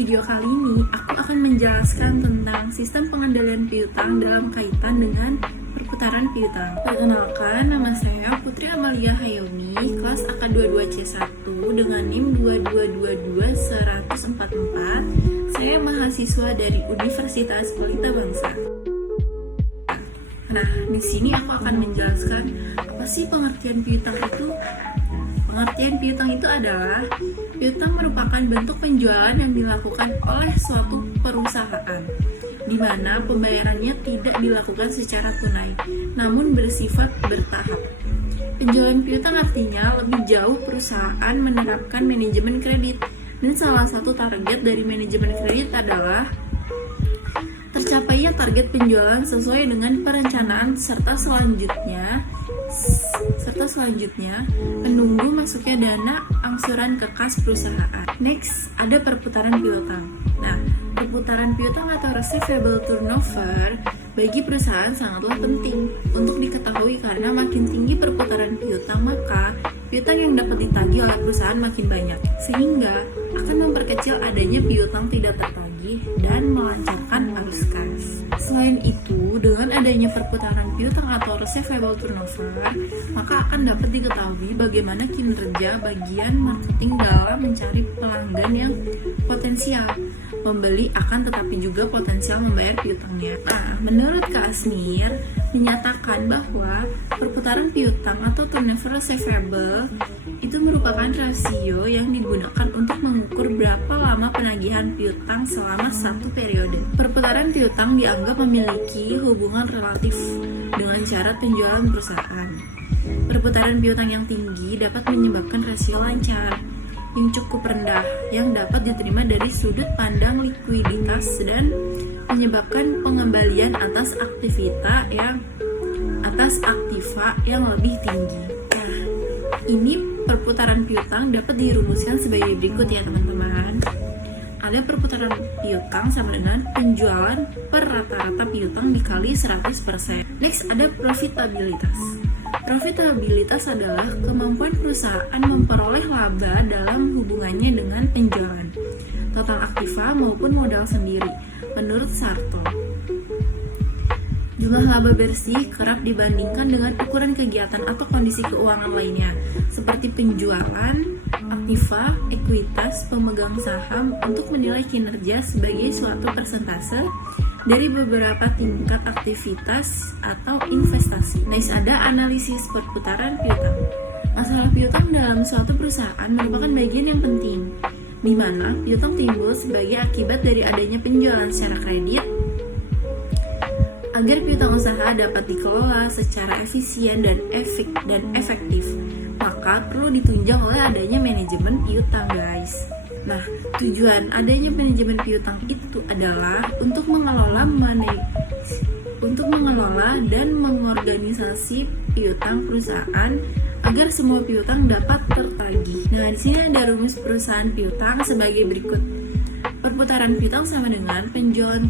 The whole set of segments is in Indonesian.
video kali ini, aku akan menjelaskan tentang sistem pengendalian piutang dalam kaitan dengan perputaran piutang. Perkenalkan, nama saya Putri Amalia Hayumi, kelas AK22C1 dengan NIM 2222144. Saya mahasiswa dari Universitas Pelita Bangsa. Nah, di sini aku akan menjelaskan apa sih pengertian piutang itu. Pengertian piutang itu adalah piutang merupakan bentuk penjualan yang dilakukan oleh suatu perusahaan di mana pembayarannya tidak dilakukan secara tunai, namun bersifat bertahap. Penjualan piutang artinya lebih jauh perusahaan menerapkan manajemen kredit, dan salah satu target dari manajemen kredit adalah tercapainya target penjualan sesuai dengan perencanaan serta selanjutnya menunggu masuknya dana angsuran ke kas perusahaan. Next, ada perputaran piutang. Nah, perputaran piutang atau receivable turnover bagi perusahaan sangatlah penting untuk diketahui karena makin tinggi perputaran piutang, maka piutang yang dapat ditagih oleh perusahaan makin banyak, sehingga akan memperkecil adanya piutang tidak tertagih dan melancarkan arus kas. Selain itu, dengan adanya perputaran piutang atau receivable turnover, maka akan dapat diketahui bagaimana kinerja bagian marketing dalam mencari pelanggan yang potensial membeli akan tetapi juga potensial membayar piutangnya. Nah, menurut Kak Asmir menyatakan bahwa perputaran piutang atau turnover receivable itu merupakan rasio yang digunakan untuk mengukur berapa lama penagihan piutang selama satu periode. Perputaran piutang dianggap memiliki hubungan relatif dengan syarat penjualan perusahaan. Perputaran piutang yang tinggi dapat menyebabkan rasio lancar yang cukup rendah yang dapat diterima dari sudut pandang likuiditas dan menyebabkan pengembalian atas aktiva yang lebih tinggi. Nah, ini perputaran piutang dapat dirumuskan sebagai berikut ya teman-teman. Ada perputaran piutang sama dengan penjualan per rata-rata piutang dikali 100%. Next, ada profitabilitas. Profitabilitas adalah kemampuan perusahaan memperoleh laba dalam hubungannya dengan penjualan, total aktiva maupun modal sendiri. Menurut Sarto, jumlah laba bersih kerap dibandingkan dengan ukuran kegiatan atau kondisi keuangan lainnya, seperti penjualan, aktiva, ekuitas, pemegang saham untuk menilai kinerja sebagai suatu persentase dari beberapa tingkat aktivitas atau investasi. Next, ada analisis perputaran piutang. Masalah piutang dalam suatu perusahaan merupakan bagian yang penting, di mana piutang timbul sebagai akibat dari adanya penjualan secara kredit. Agar piutang usaha dapat dikelola secara efisien dan efektif, maka perlu ditunjang oleh adanya manajemen piutang, guys. Nah, tujuan adanya manajemen piutang itu adalah untuk mengelola dan mengorganisasi piutang perusahaan agar semua piutang dapat tertagih. Nah, di sini ada rumus perusahaan piutang sebagai berikut. Perputaran piutang sama dengan penjualan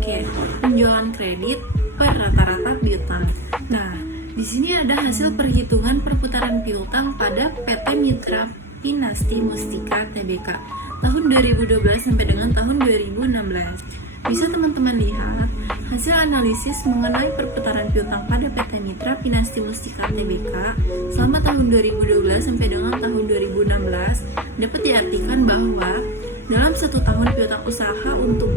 kredit per rata-rata piutang. Nah, di sini ada hasil perhitungan perputaran piutang pada PT Mitra Pinasti Mustika Tbk tahun 2012 sampai dengan tahun 2016. Bisa teman-teman lihat hasil analisis mengenai perputaran piutang pada PT Mitra Pinasti Mustika Tbk selama tahun 2012 sampai dengan tahun 2016 dapat diartikan bahwa dalam satu tahun piutang usaha untuk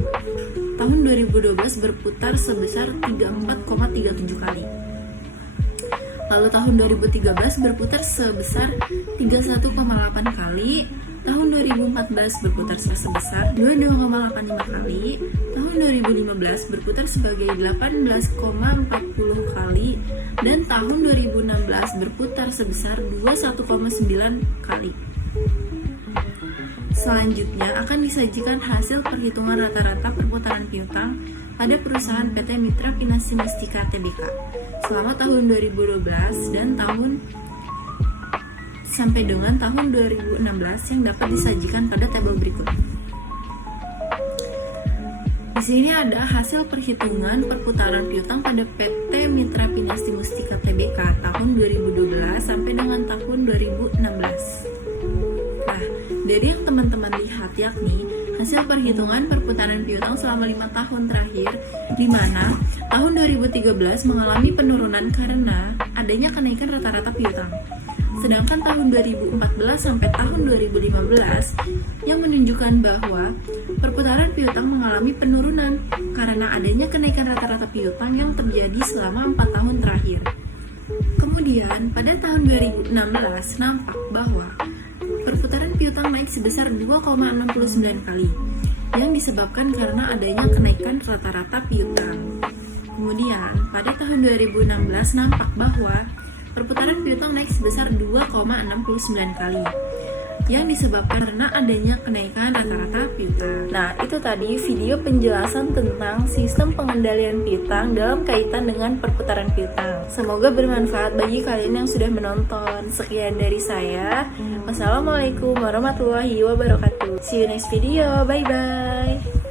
tahun 2012 berputar sebesar 34,37 kali. Lalu tahun 2013 berputar sebesar 31,8 kali, tahun 2014 berputar sebesar 22,85 kali, tahun 2015 berputar sebagai 18,40 kali, dan tahun 2016 berputar sebesar 21,9 kali. Selanjutnya akan disajikan hasil perhitungan rata-rata perputaran piutang pada perusahaan PT Mitra Pinasti Mustika Tbk selama tahun 2012 dan sampai dengan tahun 2016 yang dapat disajikan pada tabel berikut. Di sini ada hasil perhitungan perputaran piutang pada PT Mitra Pinasti Mustika Tbk tahun 2012 sampai dengan tahun 2016. Nah, Dari yang teman-teman lihat yakni hasil perhitungan perputaran piutang selama 5 tahun terakhir, di mana tahun 2013 mengalami penurunan karena adanya kenaikan rata-rata piutang. Sedangkan tahun 2014 sampai tahun 2015 yang menunjukkan bahwa perputaran piutang mengalami penurunan karena adanya kenaikan rata-rata piutang yang terjadi selama 4 tahun terakhir. Kemudian pada tahun 2016 nampak bahwa perputaran piutang naik sebesar 2,69 kali yang disebabkan karena adanya kenaikan rata-rata piutang. Kemudian pada tahun 2016 nampak bahwa perputaran piutang naik sebesar 2,69 kali yang disebabkan karena adanya kenaikan rata-rata piutang. Nah, itu tadi video penjelasan tentang sistem pengendalian piutang dalam kaitan dengan perputaran piutang. Semoga bermanfaat bagi kalian yang sudah menonton. Sekian dari saya. Wassalamualaikum warahmatullahi wabarakatuh. See you next video. Bye-bye.